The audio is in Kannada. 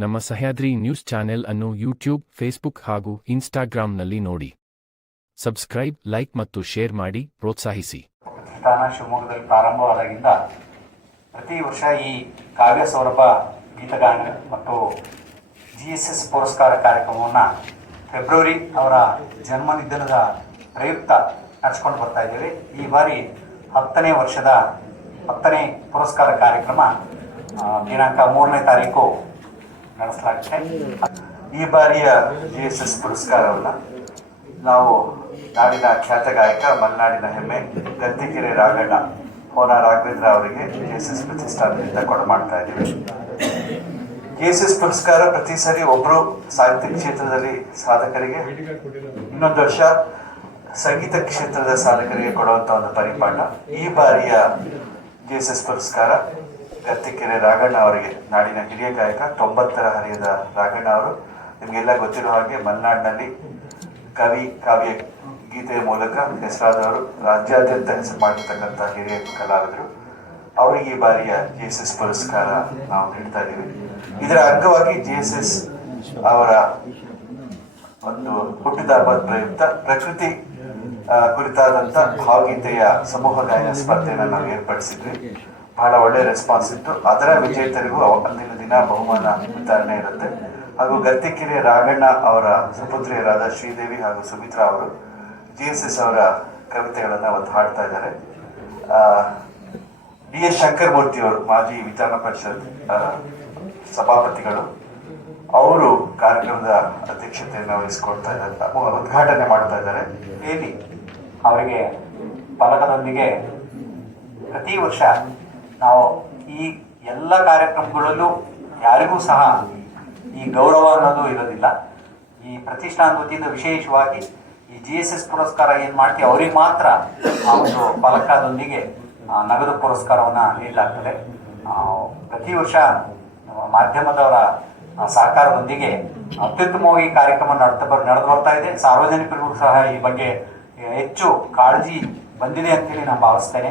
ನಮ್ಮ ಸಹ್ಯಾದ್ರಿ ನ್ಯೂಸ್ ಚಾನೆಲ್ ಅನ್ನು ಯೂಟ್ಯೂಬ್, ಫೇಸ್ಬುಕ್ ಹಾಗೂ ಇನ್ಸ್ಟಾಗ್ರಾಂನಲ್ಲಿ ನೋಡಿ. ಸಬ್ಸ್ಕ್ರೈಬ್, ಲೈಕ್ ಮತ್ತು ಶೇರ್ ಮಾಡಿ, ಪ್ರೋತ್ಸಾಹಿಸಿ. ಪ್ರತಿಷ್ಠಾನ ಶಿವಮೊಗ್ಗದಲ್ಲಿ ಪ್ರಾರಂಭವಾದಾಗಿಂದ ಪ್ರತಿ ವರ್ಷ ಈ ಕಾವ್ಯ ಸೌರಭ ಗೀತಗಾನ ಮತ್ತು ಜಿ ಎಸ್ ಎಸ್ ಪುರಸ್ಕಾರ ಕಾರ್ಯಕ್ರಮವನ್ನು ಫೆಬ್ರವರಿ ಅವರ ಜನ್ಮದಿನದ ಪ್ರಯುಕ್ತ ನಡೆಸ್ಕೊಂಡು ಬರ್ತಾ ಇದ್ದೇವೆ. ಈ ಬಾರಿ ಹತ್ತನೇ ವರ್ಷದ ಹತ್ತನೇ ಪುರಸ್ಕಾರ ಕಾರ್ಯಕ್ರಮ ದಿನಾಂಕ ಮೂರನೇ ತಾರೀಕು ನಡೆಸಲಾಗುತ್ತೆ. ಈ ಬಾರಿಯ ಜಿ ಎಸ್ ಎಸ್ ಪುರಸ್ಕಾರವನ್ನು ನಾವು ನಾಡಿನ ಖ್ಯಾತ ಗಾಯಕ ಮಲೆನಾಡಿನ ಹೆಮ್ಮೆ ಗದ್ದಿಕೆರೆ ರಾಘಣ್ಣ ಹೋನ ರಾಘವೇಂದ್ರ ಅವರಿಗೆ ಜಿ ಎಸ್ ಎಸ್ ಪ್ರತಿಷ್ಠಾನದಿಂದ ಕೊಡ ಮಾಡ್ತಾ ಇದ್ದೀವಿ. ಜಿ ಎಸ್ ಎಸ್ ಪುರಸ್ಕಾರ ಪ್ರತಿ ಸಾರಿ ಒಬ್ಬರು ಸಾಹಿತ್ಯ ಕ್ಷೇತ್ರದಲ್ಲಿ ಸಾಧಕರಿಗೆ, ಇನ್ನೊಂದು ವರ್ಷ ಸಂಗೀತ ಕ್ಷೇತ್ರದ ಸಾಧಕರಿಗೆ ಕೊಡುವಂಥ ಒಂದು ಪರಿಪಾಠ. ಈ ಬಾರಿಯ ಜೆ ಎಸ್ ಎಸ್ ಪುರಸ್ಕಾರ ಗತ್ತಿಕೆರೆ ರಾಘಣ್ಣ ಅವರಿಗೆ. ನಾಡಿನ ಹಿರಿಯ ಗಾಯಕ ತೊಂಬತ್ತರ ಹರಿಯದ ರಾಘಣ್ಣ ಅವರು. ನಿಮಗೆಲ್ಲ ಗೊತ್ತಿರೋ ಹಾಗೆ ಮಲೆನಾಡಿನಲ್ಲಿ ಕವಿ, ಕಾವ್ಯ, ಗೀತೆಯ ಮೂಲಕ ಹೆಸರಾದವರು ರಾಜ್ಯಾದ್ಯಂತ ಹೆಸರು ಮಾಡಿರ್ತಕ್ಕಂಥ ಹಿರಿಯ ಕಲಾವಿದರು. ಅವರಿಗೆ ಈ ಬಾರಿಯ ಜೆ ಎಸ್ ಎಸ್ ಪುರಸ್ಕಾರ ನಾವು ನೀಡ್ತಾ ಇದ್ದೀವಿ. ಇದರ ಅಂಗವಾಗಿ ಜೆ ಎಸ್ ಎಸ್ ಅವರ ಒಂದು ಹುಟ್ಟಿದ ಹಬ್ಬದ ಪ್ರಯುಕ್ತ ಪ್ರಕೃತಿ ಕುರಿತಾದಂತ ಭಾವಗೀತೆಯ ಸಮೂಹ ಗಾಯನ ಸ್ಪರ್ಧೆಯನ್ನು ನಾವು ಏರ್ಪಡಿಸಿದ್ವಿ. ಬಹಳ ಒಳ್ಳೆ ರೆಸ್ಪಾನ್ಸ್ ಇತ್ತು. ಅದರ ವಿಜೇತರಿಗೂ ಅಂದಿನ ದಿನ ಬಹುಮಾನ ವಿತರಣೆ ಇರುತ್ತೆ. ಹಾಗೂ ಗರ್ತಿಕೆರೆ ರಾಘಣ್ಣ ಅವರ ಸುಪುತ್ರಿಯರಾದ ಶ್ರೀದೇವಿ ಹಾಗೂ ಸುಮಿತ್ರಾ ಅವರು ಜಿ ಎಸ್ ಎಸ್ ಅವರ ಕವಿತೆಗಳನ್ನು ಅವತ್ತು ಹಾಡ್ತಾ ಇದ್ದಾರೆ. ಡಿ ಎಸ್ ಶಂಕರ್ ಮೂರ್ತಿ ಅವರು ಮಾಜಿ ವಿಧಾನ ಪರಿಷತ್ ಸಭಾಪತಿಗಳು. ಅವರು ಕಾರ್ಯಕ್ರಮದ ಅಧ್ಯಕ್ಷತೆಯನ್ನು ವಹಿಸಿಕೊಡ್ತಾ ಇದ್ದಾರೆ. ಉದ್ಘಾಟನೆ ಮಾಡ್ತಾ ಇದ್ದಾರೆ. ಹೇಳಿ, ಅವರಿಗೆ ಫಲಕದೊಂದಿಗೆ ಪ್ರತಿ ವರ್ಷ ನಾವು ಈ ಎಲ್ಲ ಕಾರ್ಯಕ್ರಮಗಳಲ್ಲೂ ಯಾರಿಗೂ ಸಹ ಈ ಗೌರವ ಅನ್ನೋದು ಇರೋದಿಲ್ಲ. ಈ ಪ್ರತಿಷ್ಠಾನದ ವತಿಯಿಂದ ವಿಶೇಷವಾಗಿ ಈ ಜಿ ಎಸ್ ಎಸ್ ಪುರಸ್ಕಾರ ಏನು ಮಾಡ್ತೀವಿ, ಅವ್ರಿಗೆ ಮಾತ್ರ ಆ ಒಂದು ಫಲಕದೊಂದಿಗೆ ನಗದು ಪುರಸ್ಕಾರವನ್ನು ನೀಡಲಾಗ್ತದೆ. ಪ್ರತಿ ವರ್ಷ ಮಾಧ್ಯಮದವರ ಸಹಕಾರದೊಂದಿಗೆ ಅತ್ಯುತ್ತಮವಾಗಿ ಕಾರ್ಯಕ್ರಮ ನಡೆದು ನಡೆದು ಬರ್ತಾ ಇದೆ. ಸಾರ್ವಜನಿಕರಿಗೂ ಸಹ ಈ ಬಗ್ಗೆ ಹೆಚ್ಚು ಕಾಳಜಿ ಬಂದಿದೆ ಅಂತೇಳಿ ನಾನು ಭಾವಿಸ್ತೇನೆ.